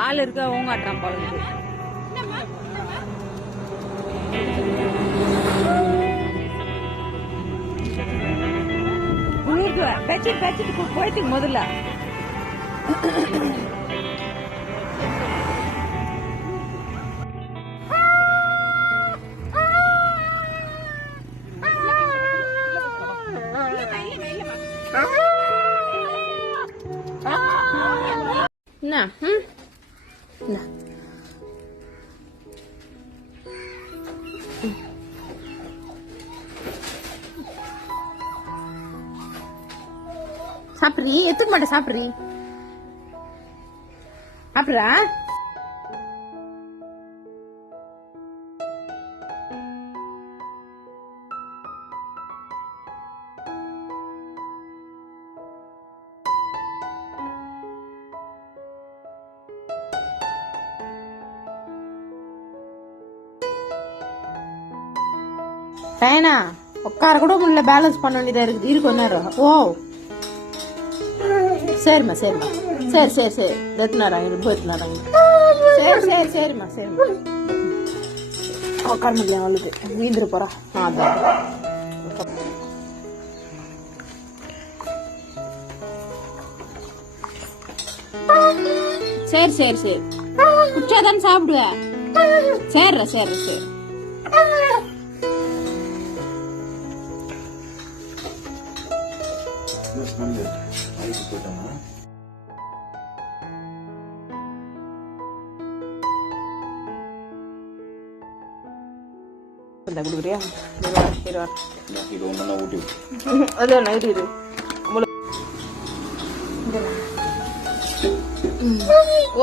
ஆள் இருக்க ஓங்காட்டுறான் பழகு. போயிட்டு முதல்ல என்ன சாப்பிட்றீ? எத்துக்க மாட்டேன். சாப்பிட்றீ? சாப்பிட்றா? டயனா உட்கார கூட முடியல, பேலன்ஸ் பண்ண வேண்டியதா இருக்குது. இருக்கும் நேரம். ஓ சரிம்மா சரிம்மா, சரி சரி சரி, எத்துனாராங்க போயிட்டுனாராங்க. சரி சரி சரிம்மா சரிம்மா, உட்கார முடியும் அவளுக்கு, வீந்துரு போறா. அதான் சரி சரி சரி, குடிச்சாதானே சாப்பிடுவ. சரிடா சரி சரி. கொடுக்குறியா? அதான் இரு.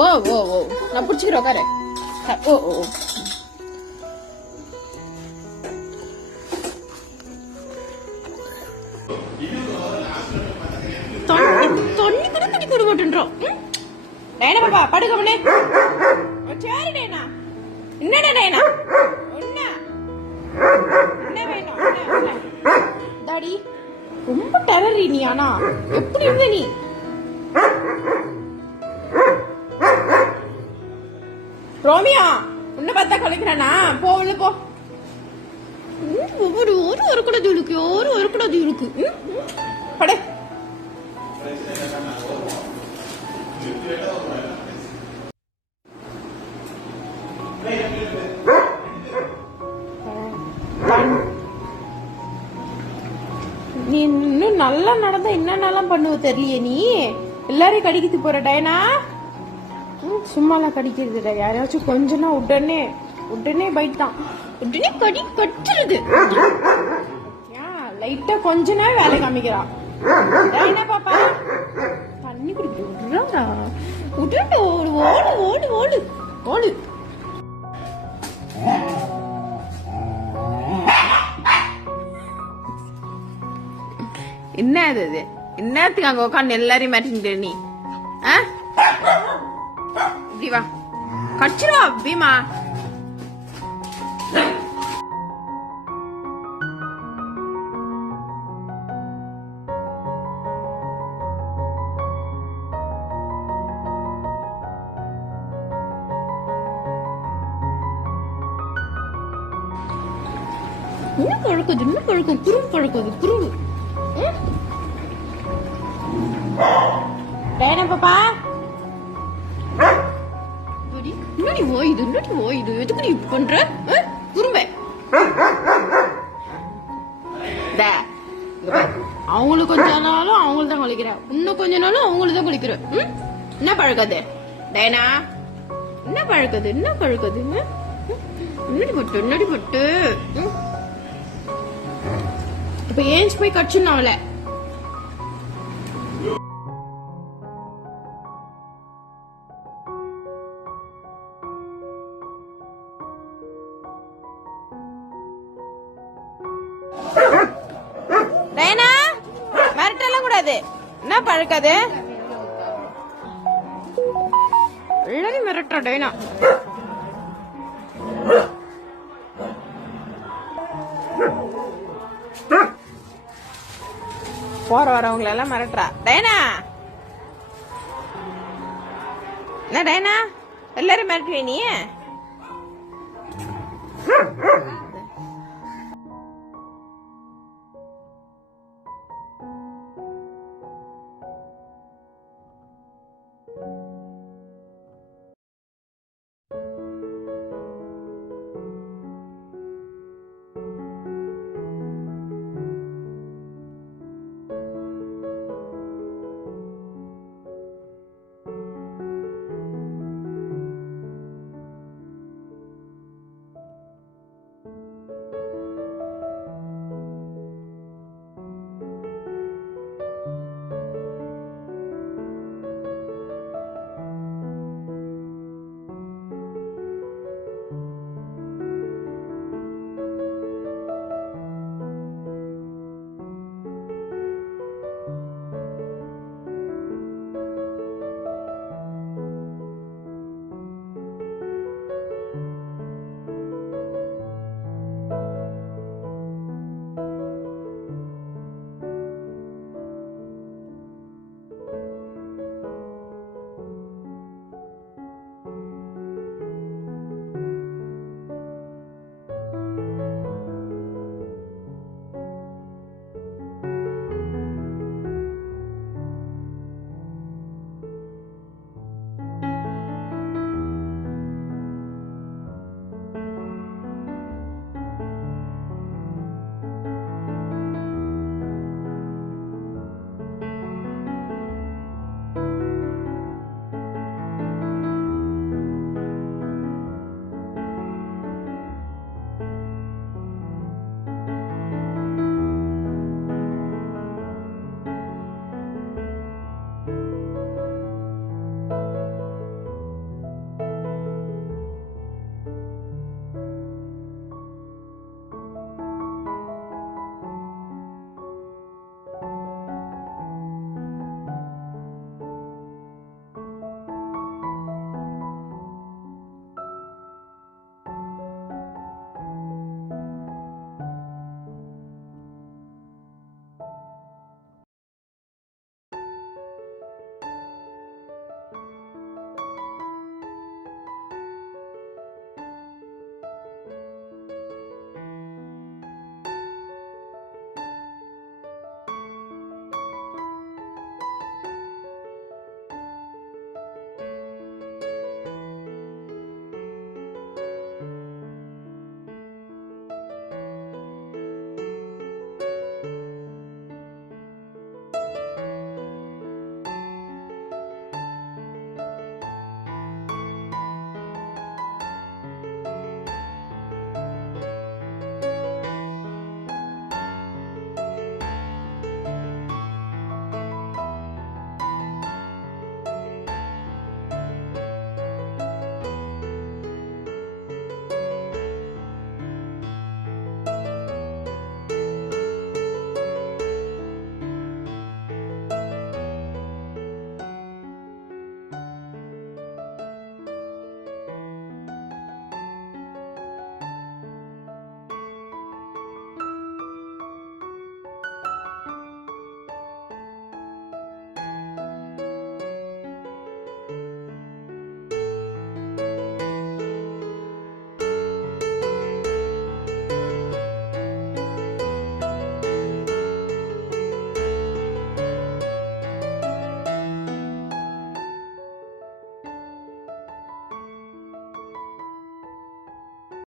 ஓ ஓ ஓ, நான் பிடிச்சிக்கிறேன், உட்கார. ஓ ஓ, தொண்ணி கூட குடி குடி மாட்டேன்றோம். டயனா பாப்பா படுக்க முன்னே. சரி டயனா, என்னடா டயனா, என்ன வேணும்? டாடி ரொம்ப டெரரி நீ. ஆனா எப்படி இருந்த நீ? ரோமியா உன்னை பார்த்தா கலைக்கிறானா? போ உள்ள போ. ஒரு கூடாது இருக்கு, ஒரு கூடாது இருக்கு. படு. நீ இன்னும் நல்லா நடந்தா என்னென்னலாம் பண்ணுவ தெரியலையே. நீ எல்லாரையும் கடிக்கிட்டு போற டயனா. சும்மாலாம் கடிக்கிறது. யாராச்சும் கொஞ்சனா உடனே பைட் தான், உடனே கடி கட்டுறது. லைட்டா கொஞ்சனா வேலை காமிக்கிறான். டயனா பாப்பா தண்ணி குடிக்கிறா. உடனே ஓடு ஓடு ஓடு ஓடு. என்ன அது? என்னத்துக்கு அங்க உட்காந்து எல்லாரையும் மாட்டிட்டு நீ? இப்படி வா, கடிச்சிருவா பீமா. இன்னும் பழக்குது, குறும்பு பழக்குது, குறும்பு. டயனா பாப்பா என்னடி ஓயுது எதுக்கு நீ இப்படி பண்ற குறும்பே அவங்களுக்கு கொஞ்ச நாளும் அவங்களுக்கு தான் குளிக்கிற, இன்னும் கொஞ்ச நாளும் அவங்களுக்கு தான் குளிக்கிற. என்ன பழக்கது டைனா? என்ன பழக்கது என்னடி பட்டு இப்ப ஏஞ்சி போய் கட்சின்னு அவள. டைனா மிரட்டெல்லாம் கூடாது. என்ன பழக்கது? எல்லாரும் மிரட்டுற டைனா. போற வரவங்களை எல்லாம் மிரட்டுறா டைனா. என்ன டைனா எல்லாரும் மிரட்டுவே நீ?